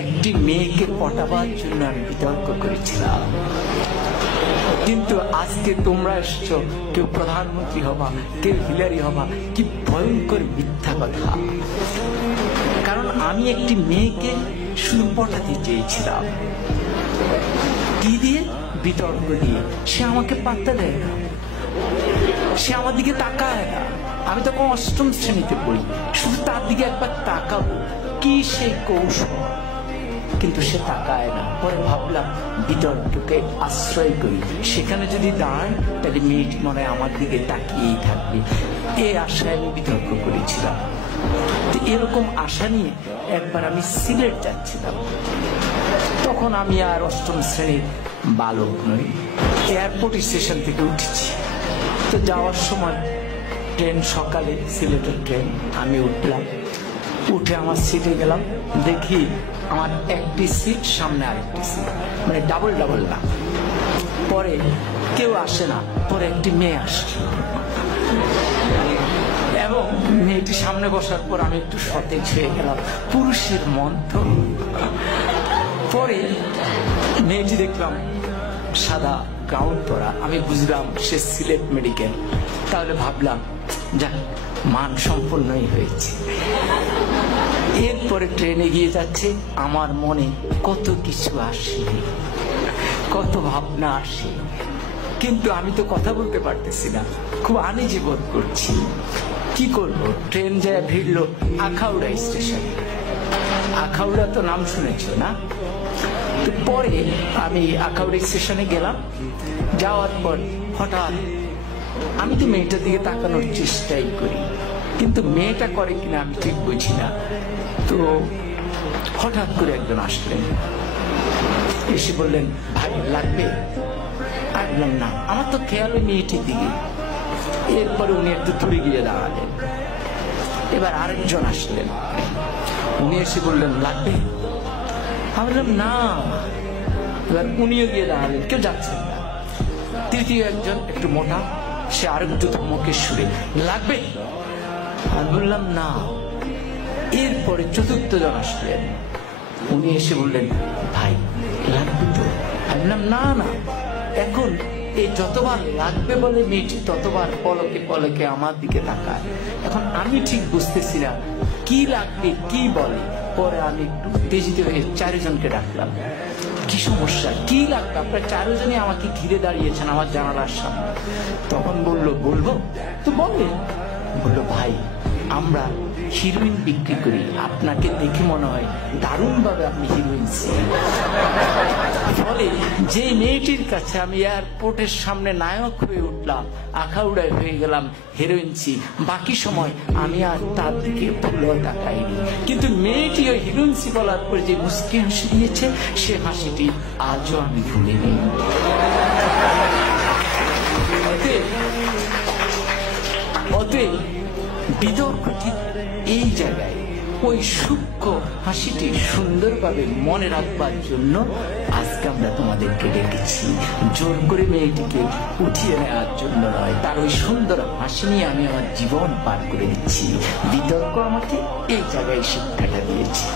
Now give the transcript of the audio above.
একটি মেয়েকে পটাবার জন্য আমি বিতর্ক করেছিলাম। কিন্তু আজকে তোমরা এসছো, কেউ প্রধানমন্ত্রী হবা, কেউ হিলারি হবা। কি ভয়ঙ্কর মিথ্যা কথা! কারণ আমি একটি মেয়েকে শুধু পটাতে চেয়েছিলাম। কি দিয়ে? বিতর্ক দিয়ে। সে আমাকে পাত্তা দেয় না, সে আমার দিকে তাকায় না। আমি তখন অষ্টম শ্রেণীতে পড়ি, শুধু তার দিকে একবার তাকাবো, কি সেই কৌশল, কিন্তু সে তাকায় না। পরে ভাবলাম বিতর্ককে আশ্রয় করি, সেখানে যদি দাঁড়ায় তাহলে মেয়েটি মনে হয় আমার দিকে তাকিয়েই থাকবে। এই আশায় আমি বিতর্ক করেছিলাম। এরকম আশা নিয়ে একবার আমি সিলেট যাচ্ছিলাম। তখন আমি আর অষ্টম শ্রেণীর বালক নই, এয়ারপোর্ট স্টেশন থেকে উঠেছি। তো যাওয়ার সময় ট্রেন, সকালে সিলেটের ট্রেন, আমি উঠলাম। উঠে আমার সিটে গেলাম, দেখি আমার একটি সিট, সামনে আরেকটি সিট, মানে ডাবল ডাবল না। পরে কেউ আসে না, পরে একটি মেয়ে আসে এবং মেয়েটি সামনে বসার পর আমি একটু সতেজ হয়ে গেলাম। পুরুষের মন তো। পরে মেয়েটি দেখলাম সাদা গাউন পরা, আমি বুঝলাম সে সিলেট মেডিকেল। তাহলে ভাবলাম যাক, মান সম্পন্নই হয়েছে। এরপরে ট্রেন এগিয়ে যাচ্ছে, আমার মনে কত কিছু আসে, কত ভাবনা আসে, কিন্তু আমি তো কথা বলতে পারতেছি না, খুব আনইজি বোধ করছি। কি করব? ট্রেন যায় ভিড়ল আখাউড়া স্টেশন। আখাউড়া তো নাম শুনেছ না? তো পরে আমি আখাউড়া স্টেশনে গেলাম। যাওয়ার পর হঠাৎ আমি তো মেয়েটার দিকে তাকানোর চেষ্টাই করি, কিন্তু মেয়েটা করে কিনা আমি ঠিক বুঝি না। তো হঠাৎ করে একজন আসলেন, এসে বললেন, ভাই লাগবে? আমি বললাম না, আমার তো খেয়াল ওই মেয়েটির দিকে। এরপরে উনি একটু দূরে গিয়ে দাঁড়ালেন। এবার আরেকজন আসলেন, উনি এসে বললেন লাগবে? আমি বললাম না। এবার উনিও গিয়ে দাঁড়ালেন, কেউ যাচ্ছেন না। তৃতীয় একজন একটু মোটা, সে আরেকটু ধমকের সুরে, লাগবে? আমি বললাম না। এরপরে চতুর্থ জন আসলেন, উনি এসে বললেন, ভাই লাগবে তো? আমি বললাম না না। এখন এই যতবার লাগবে বলে মেয়েটি ততবার পলকে পলকে আমার দিকে তাকায়। এখন আমি ঠিক বুঝতেছি না কি লাগবে, কি বলে। পরে আমি একটু উত্তেজিত হয়ে চারজনকে ডাকলাম, কি সমস্যা, কি লাগবে? আপনারা চারজনই আমাকে ঘিরে দাঁড়িয়েছেন আমার জানালার সামনে। তখন বলল, বলবো তো বললেন। বললো, ভাই আমরা হিরোইন বিক্রি করি, আপনাকে দেখে মনে হয় দারুণ ভাবে আপনি হিরোইন। ফলে যে মেয়েটির কাছে আমি এয়ারপোর্টের সামনে নায়ক হয়ে উঠলাম, আখাউড়ায় হয়ে গেলাম হিরোইনসি, বাকি সময় আমি আর তার দিকে ভুলেও তাকাইনি। কিন্তু মেয়েটি ওই হিরোইনসি বলার পর যে মুস্কি হাসি দিয়েছে, সে হাসিটি আজও আমি ভুলিনি। অতএব বিতর্ক ঠিক এই জায়গায়, ওই সূক্ষ্ম হাসিটি সুন্দরভাবে মনে রাখবার জন্য আজকে আমরা তোমাদেরকে ডেকেছি। জোর করে মেয়েটিকে উঠিয়ে নেওয়ার জন্য নয়, তার ওই সুন্দর হাসি নিয়ে আমি আমার জীবন পার করে দিচ্ছি। বিতর্ক আমাকে এই জায়গায় শিক্ষাটা দিয়েছি।